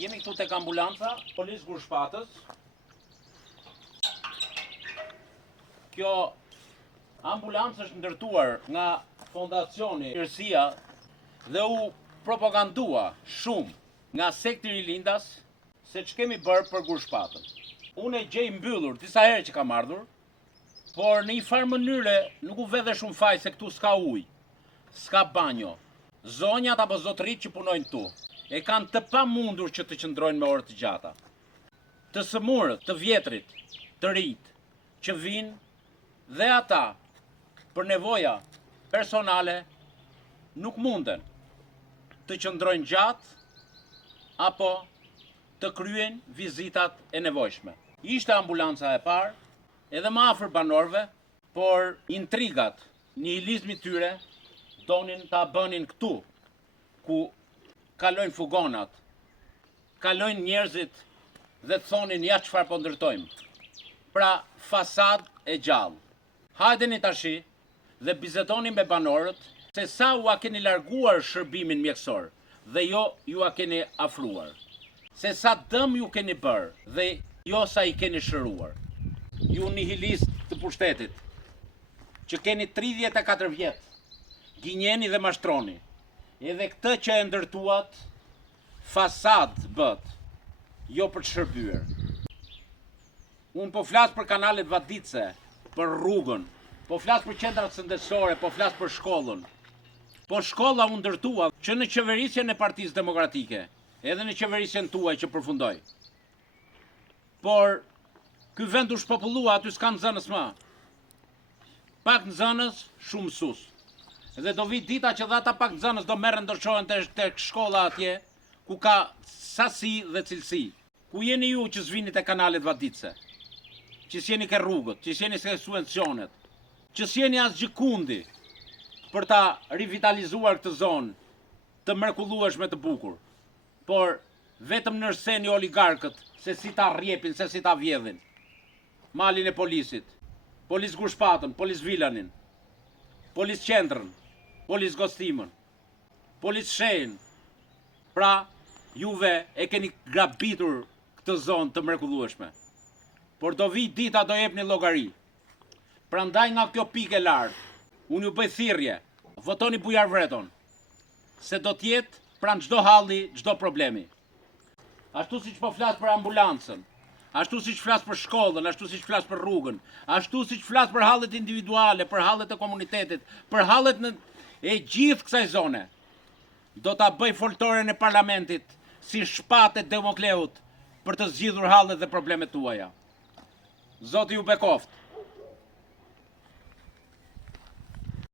Jemi këtu tek ambulanca, polis Gurshpatës. Kjo ambulancë është ndërtuar nga Fondacioni Irësia dhe u propagandua shumë nga sekti i Lindas se ç'kemi bërë për Gurshpatën. Unë e gjej mbyllur disa herë që kam ardhur, por në një farë mënyre nuk u vedhe shumë faj se këtu s'ka ujë, s'ka banjo. Zonjat apo zotërit që punojnë këtu e kanë të pamundur që të qëndrojnë me orë të gjata. Të sëmurët, të vjetrit, të rinjt, që vinë dhe ata për nevoja personale nuk munden të qëndrojnë gjatë apo të kryen vizitat e nevojshme. Ishte ambulanca e parë, edhe më afër banorëve, por intrigat, nihilizmi i tyre donin ta bënin këtu, ku kalojnë fugonat, kalojnë njerëzit dhe thonin ja çfarë po ndërtojmë. Pra fasad e gjallë. Hajdeni tashi dhe bisedoni me banorët se sa u a keni larguar shërbimin mjekësor dhe jo ju a keni afruar. Se sa dëm ju keni bërë dhe jo sa i keni shëruar. Ju nihilist të pushtetit, që keni 34 vjetë, gjinjeni dhe mashtroni, edhe këtë që e ndërtuat, fasad bët, jo për të shërbyer. Unë po flas për kanalet vadice, për rrugën, po flas për qendrat shëndetësore, po flas për shkollën. Po shkolla u ndërtua që në qeverisjen e Partisë Demokratike, edhe në qeverisjen tuaj që përfundoi. Por ky vend u shpopullua, aty s'ka nxënës më. Pak nxënës, shumë mësues. Dhe do vi dita që dhe ata pak nxënës do merren ndryshohen tek shkolla atje, ku ka sasi dhe cilësi. Ku jeni ju që s'vini te kanalet vadice? Që s'jeni ke rrugët, që s'jeni ke subvencionet, që s'jeni as gjikundi për ta rivitalizuar këtë zonë të mrekullueshme të bukur. Por vetëm nërseni oligarkët se si ta rrjepin, se si ta vjedhin. Malin e polisit, polis Gurshpatën, polis Vilanin, polis Qendrën, polis Gostimën, polis Shenjën. Pra, juve e keni grabitur këtë zonë të mrekullueshme. Por do vi dita do jepni llogari. Prandaj nga kjo pikë e lartë, unë ju bëj thirrje, votoni Bujar Vreton, se do t'jetë pranë çdo halli, çdo problemi. Ashtu siç po flas për ambulancën, ashtu siç flas për shkollën, ashtu siç flas për rrugën, ashtu siç flas për hallet individuale, për hallet e komunitetit, për hallet e gjithë kësaj zone. Do ta bëj foltoren e parlamentit si shpatë e Demokleut për të zgjidhur hallet dhe problemet tuaja. Zoti ju bekoft.